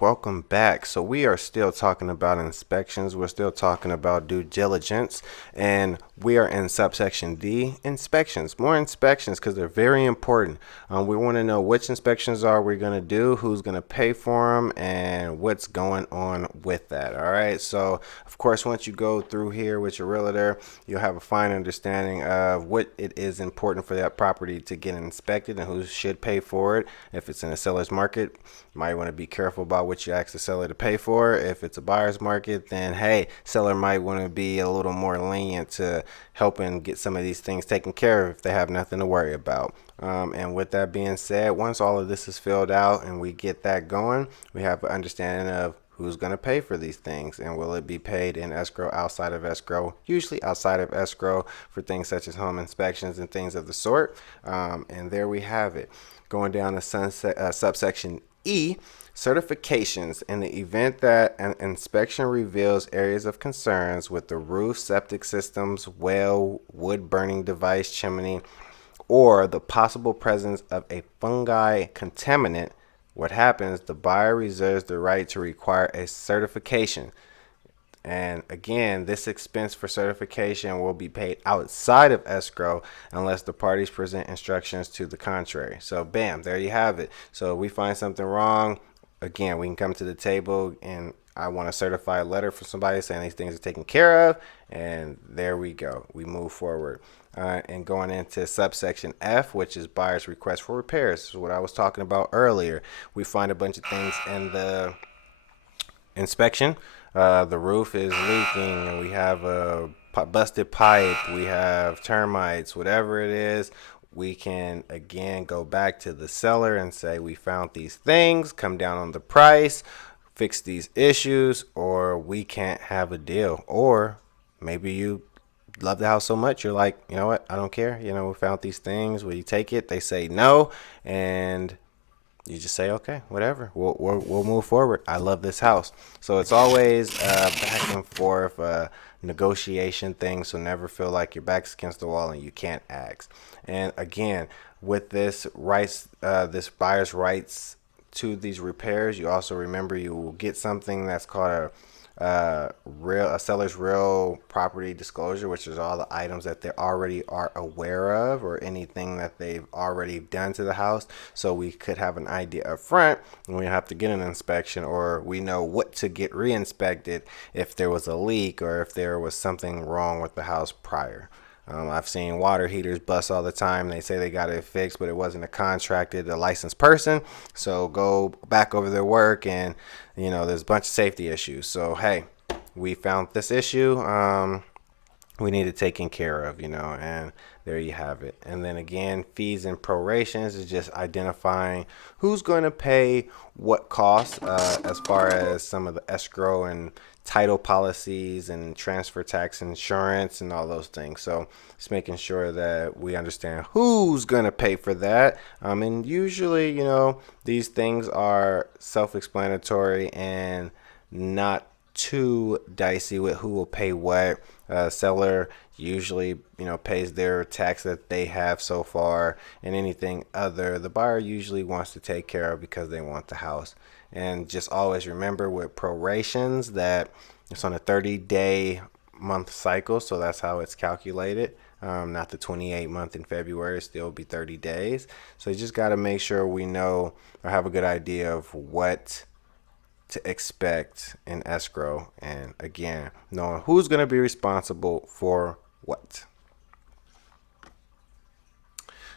Welcome back. So we are still talking about inspections. We're still talking about due diligence, and we are in subsection D, inspections. More inspections because they're very important. We want to know which inspections are we going to do, who's going to pay for them, and what's going on with that. All right. So of course, once you go through here with your realtor, you'll have a fine understanding of what it is important for that property to get inspected and who should pay for it. If it's in a seller's market, you might want to be careful about what you ask the seller to pay for. If it's a buyer's market, then hey, seller might want to be a little more lenient to helping get some of these things taken care of if they have nothing to worry about. And with that being said, once all of this is filled out and we get that going, we have an understanding of who's going to pay for these things, and will it be paid in escrow, outside of escrow, usually outside of escrow for things such as home inspections and things of the sort. And there we have it. Going down to subsection E, certifications. In the event that an inspection reveals areas of concerns with the roof, septic systems, well, wood burning device, chimney, or the possible presence of a fungi contaminant, what happens? The buyer reserves the right to require a certification. And again, this expense for certification will be paid outside of escrow unless the parties present instructions to the contrary. So, bam, there you have it. So, if we find something wrong, again, we can come to the table and I want a certified letter from somebody saying these things are taken care of. And there we go. We move forward. And going into subsection F, which is buyer's request for repairs. This is what I was talking about earlier. We find a bunch of things in the inspection. The roof is leaking, and we have a busted pipe, we have termites, whatever it is. We can again go back to the seller and say, we found these things, come down on the price, fix these issues, or we can't have a deal. Or maybe you love the house so much you're like, you know what, I don't care, we found these things, will you take it? They say no, and you just say, okay, whatever, we'll move forward. I love this house. So it's always back and forth negotiation thing, so never feel like your back's against the wall and you can't ask. And again, with this buyer's rights to these repairs, you also remember you will get something that's called a seller's real property disclosure, which is all the items that they already are aware of or anything that they've already done to the house. So we could have an idea up front and we have to get an inspection, or we know what to get re-inspected if there was a leak or if there was something wrong with the house prior. I've seen water heaters bust all the time. They say they got it fixed, but it wasn't a licensed person. So go back over their work, and there's a bunch of safety issues. So hey, we found this issue. We need it taken care of, and there you have it. And then again, fees and prorations is just identifying who's going to pay what costs as far as some of the escrow and title policies and transfer tax insurance and all those things. So just making sure that we understand who's going to pay for that. And usually, these things are self-explanatory and not too dicey with who will pay what. Seller usually pays their tax that they have so far, and anything other the buyer usually wants to take care of because they want the house. And just always remember with prorations that it's on a 30-day month cycle, so that's how it's calculated. Not the 28 month in February, still be 30 days. So you just got to make sure we know or have a good idea of what to expect in escrow, and again, knowing who's going to be responsible for what.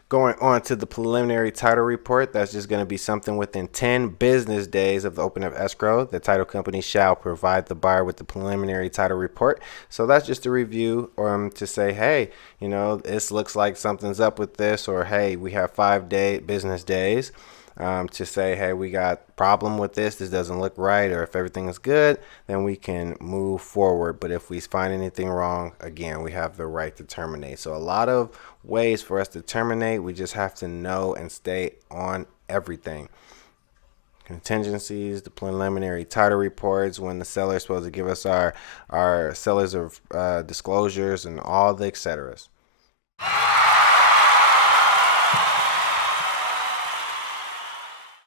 Going on to the preliminary title report, that's just going to be something within 10 business days of the opening of escrow. The title company shall provide the buyer with the preliminary title report. So that's just a review to say, hey, this looks like something's up with this, or hey, we have 5 business days to say, hey, we got problem with this doesn't look right, or if everything is good, then we can move forward. But if we find anything wrong, again, we have the right to terminate. So a lot of ways for us to terminate. We just have to know and stay on everything. Contingencies, the preliminary title reports, when the seller is supposed to give us our sellers of disclosures and all the et ceteras.